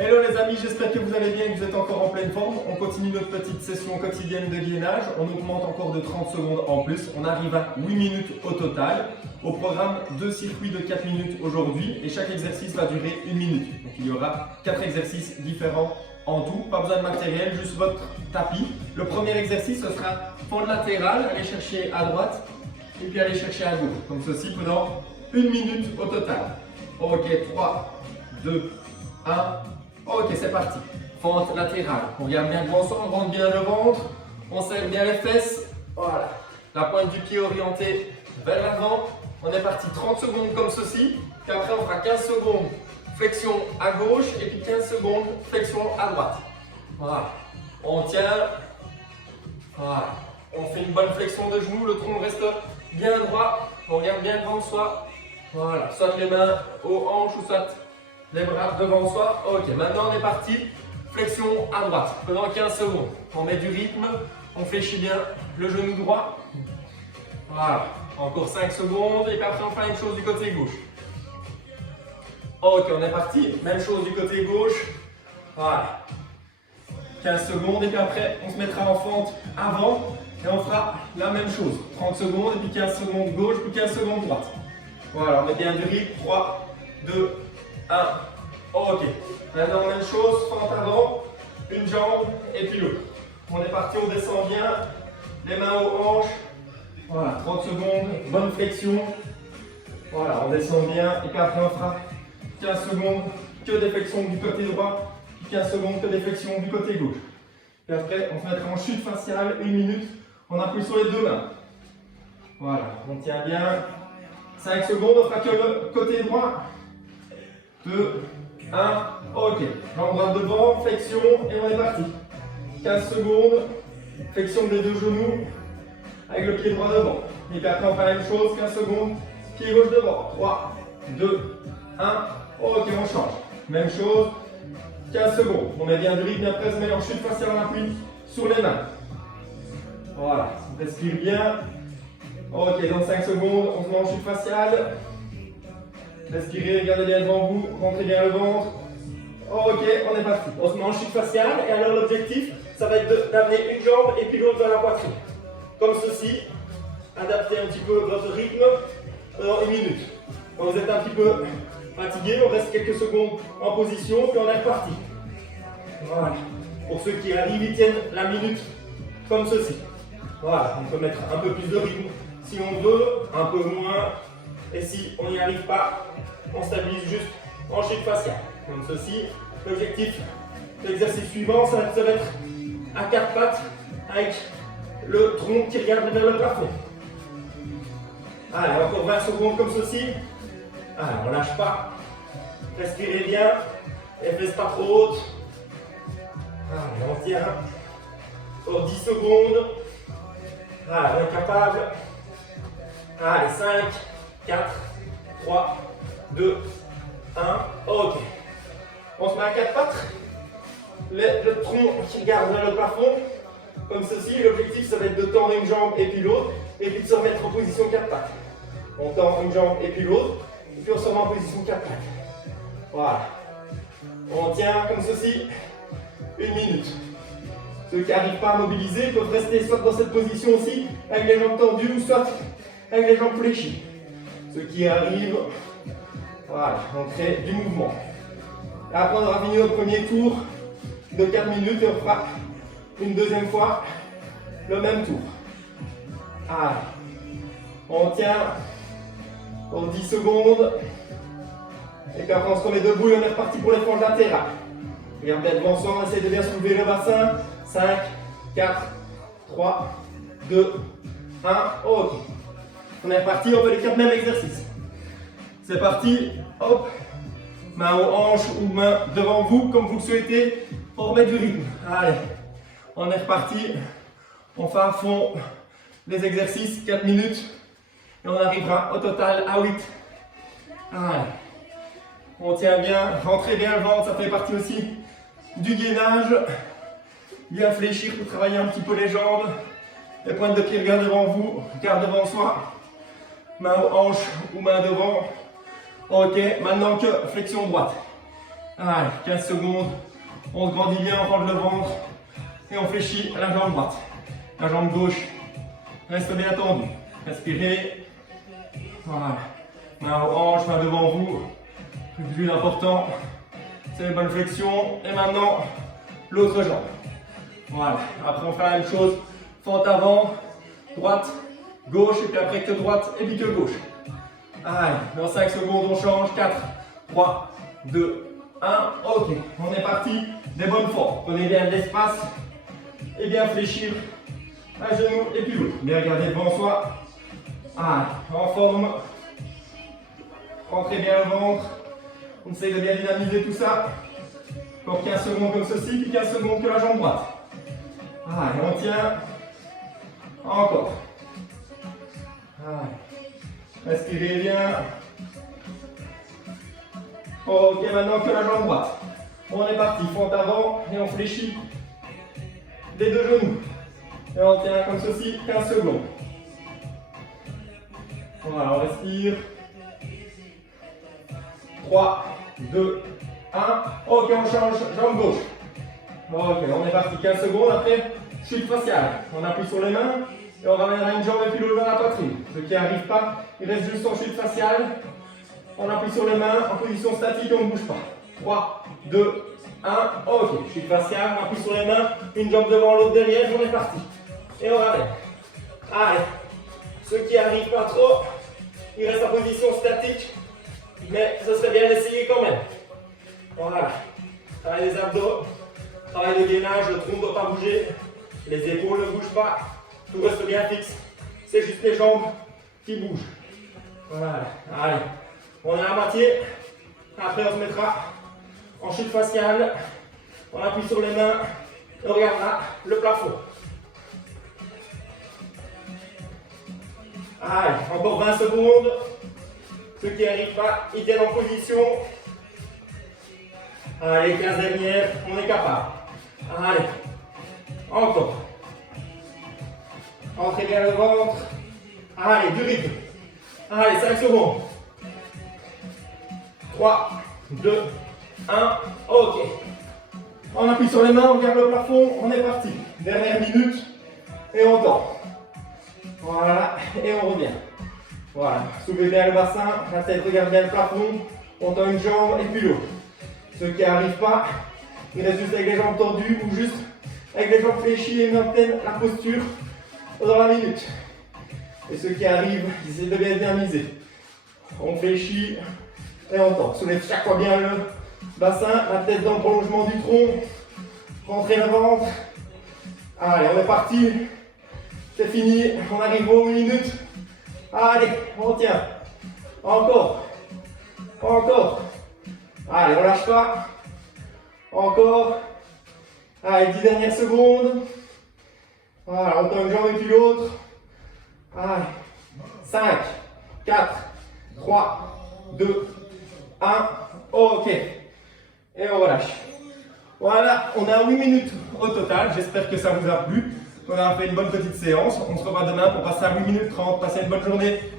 Hello les amis, j'espère que vous allez bien et que vous êtes encore en pleine forme. On continue notre petite session quotidienne de gainage. On augmente encore de 30 secondes en plus. On arrive à 8 minutes au total. Au programme, 2 circuits de 4 minutes aujourd'hui et chaque exercice va durer 1 minute. Donc il y aura 4 exercices différents en tout. Pas besoin de matériel, juste votre tapis. Le premier exercice, ce sera fente latérale, aller chercher à droite et puis aller chercher à gauche. Comme ceci pendant 1 minute au total. Ok, 3, 2, 1. Ok, c'est parti. Fente latérale. On regarde bien le grand sang, on rentre bien le ventre, on serre bien les fesses. Voilà. La pointe du pied orientée vers l'avant. On est parti 30 secondes comme ceci. Puis après, on fera 15 secondes flexion à gauche et puis 15 secondes flexion à droite. Voilà. On tient. Voilà. On fait une bonne flexion de genoux. Le tronc reste bien droit. On regarde bien devant soi. Voilà. Soit les mains aux hanches ou soit les bras devant soi. Ok, maintenant on est parti. Flexion à droite pendant 15 secondes. On met du rythme, on fléchit bien le genou droit. Voilà, encore 5 secondes et puis après on fait la même chose du côté gauche. Ok, on est parti. Même chose du côté gauche. Voilà. 15 secondes et puis après on se mettra en fente avant et on fera la même chose. 30 secondes et puis 15 secondes gauche puis 15 secondes droite. Voilà, on met bien du rythme. 3, 2, 1. Ok. Maintenant, même chose, fente avant, une jambe et puis l'autre. On est parti, on descend bien, les mains aux hanches. Voilà, 30 secondes, bonne flexion. Voilà, on descend bien et puis après on fera 15 secondes que des flexions du côté droit, puis 15 secondes que des flexions du côté gauche. Et après, on se mettra en chute faciale, 1 minute, on appuie sur les deux mains. Voilà, on tient bien. 5 secondes, on fera que le côté droit. 2, 1, ok. Jambe droite devant, flexion et on est parti. 15 secondes, flexion des deux genoux avec le pied droit devant. Et puis après on fait la même chose, 15 secondes, pied gauche devant. 3, 2, 1, ok, on change. Même chose, 15 secondes. On met bien du rythme, après on se met en chute faciale en appui sur les mains. Voilà, on respire bien. Ok, dans 5 secondes, on se met en chute faciale. Respirez, regardez bien devant vous, rentrez bien le ventre. Ok, on est parti. On se met en chute faciale et alors l'objectif, ça va être d'amener une jambe et puis l'autre vers la poitrine. Comme ceci, adaptez un petit peu votre rythme pendant 1 minute. Quand vous êtes un petit peu fatigué, on reste quelques secondes en position puis on est reparti. Voilà. Pour ceux qui arrivent, ils tiennent la minute comme ceci. Voilà, on peut mettre un peu plus de rythme si on veut, un peu moins. Et si on n'y arrive pas, on stabilise juste en chute faciale. Comme ceci. L'objectif de l'exercice suivant, ça va être à 4 pattes avec le tronc qui regarde vers le plafond. Allez, encore 20 secondes comme ceci. Allez, on ne lâche pas. Respirez bien. Les fesses pas trop hautes. Allez, on tient. Encore 10 secondes. Allez, on est capable. Allez, 5, 4, 3, 2, 1, ok. On se met à 4 pattes, le tronc qui regarde vers le plafond, comme ceci. L'objectif, ça va être de tendre une jambe et puis l'autre, et puis de se remettre en position 4 pattes. On tend une jambe et puis l'autre, et puis on se remet en position 4 pattes. Voilà. On tient comme ceci, 1 minute. Ceux qui n'arrivent pas à mobiliser peuvent rester soit dans cette position aussi, avec les jambes tendues, ou soit avec les jambes fléchies. Ceux qui arrivent, voilà, on crée du mouvement. Et après, on aura fini notre premier tour de 4 minutes et on fera une deuxième fois le même tour. Allez, on tient pour 10 secondes. Et puis après, on se remet debout et on est reparti pour les fentes latérales. Regarde bien devant soi, on essaie de bien soulever le bassin. 5, 4, 3, 2, 1, ok. On est reparti, on fait les 4 mêmes exercices. C'est parti, hop, main aux hanches ou main devant vous, comme vous le souhaitez, on remet du rythme. Allez, on est reparti, on fait à fond les exercices, 4 minutes, et on arrivera au total à 8. Allez, on tient bien, rentrez bien le ventre, ça fait partie aussi du gainage. Bien fléchir pour travailler un petit peu les jambes, les pointes de pied, regardez devant vous, regardez devant soi. Main aux hanches ou main devant. Ok, maintenant que flexion droite. Allez, 15 secondes. On se grandit bien, on rentre le ventre. Et on fléchit la jambe droite. La jambe gauche reste bien tendue. Respirez. Voilà. Main aux hanches, main devant vous. Le plus important, c'est une bonne flexion. Et maintenant, l'autre jambe. Voilà. Après, on fait la même chose. Fente avant, droite, gauche, et puis après que droite, et puis que gauche. Allez, dans 5 secondes, on change. 4, 3, 2, 1. Ok, on est parti. Des bonnes formes. Prenez bien de l'espace et bien fléchir un genou et puis l'autre. Bien regarder devant soi. Allez, en forme. Rentrez bien le ventre. On essaye de bien dynamiser tout ça. Encore 15 secondes comme ceci, puis 15 secondes que la jambe droite. Allez, on tient. Encore. Allez. Respirez bien. Ok, maintenant que la jambe droite. On est parti, fente avant et on fléchit les deux genoux. Et on tient comme ceci 15 secondes. Voilà, on respire. 3, 2, 1. Ok, on change, jambe gauche. Ok, on est parti 15 secondes. Après, chute faciale. On appuie sur les mains et on ramène une jambe et puis l'autre vers la poitrine. Ceux qui n'arrivent pas, il reste juste en chute faciale. On appuie sur les mains en position statique et on ne bouge pas. 3, 2, 1. Ok, chute faciale. On appuie sur les mains. Une jambe devant l'autre derrière. On est parti. Et on ramène. Allez. Ceux qui n'arrivent pas trop, ils restent en position statique. Mais ce serait bien d'essayer quand même. Voilà. Travail des abdos. Travail de gainage. Le tronc ne doit pas bouger. Les épaules ne bougent pas. Tout reste bien fixe. C'est juste les jambes qui bougent. Voilà. Allez. On est à moitié. Après, on se mettra en chute faciale. On appuie sur les mains. Et on regarde là le plafond. Allez, encore 20 secondes. Ceux qui n'arrivent pas, ils tiennent en position. Allez, 15 dernières, on est capable. Allez, encore. Entrez bien le ventre. Allez, du rythme. Allez, 5 secondes. 3, 2, 1. Ok. On appuie sur les mains, on regarde le plafond, on est parti. Dernière minute et on tend. Voilà, et on revient. Voilà, soulevez bien le bassin, la tête regarde bien le plafond, on tend une jambe et puis l'autre. Ceux qui n'arrivent pas, ils restent juste avec les jambes tendues ou juste avec les jambes fléchies et maintiennent la posture dans la minute. Et ceux qui arrivent, ils essaient de bien dynamiser. On fléchit et on tend. Soulevez chaque fois bien le bassin, la tête dans le prolongement du tronc. Rentrez le ventre. Allez, on est parti. C'est fini, on arrive aux minutes. Allez, on tient. Encore. Encore. Allez, on lâche pas. Encore. Allez, 10 dernières secondes. Voilà, on tend une jambe et puis l'autre. Allez. 5, 4, 3, 2, 1. Ok. Et on relâche. Voilà, on est à 8 minutes au total. J'espère que ça vous a plu. On a fait une bonne petite séance. On se revoit demain pour passer à 8 minutes 30. Passez une bonne journée.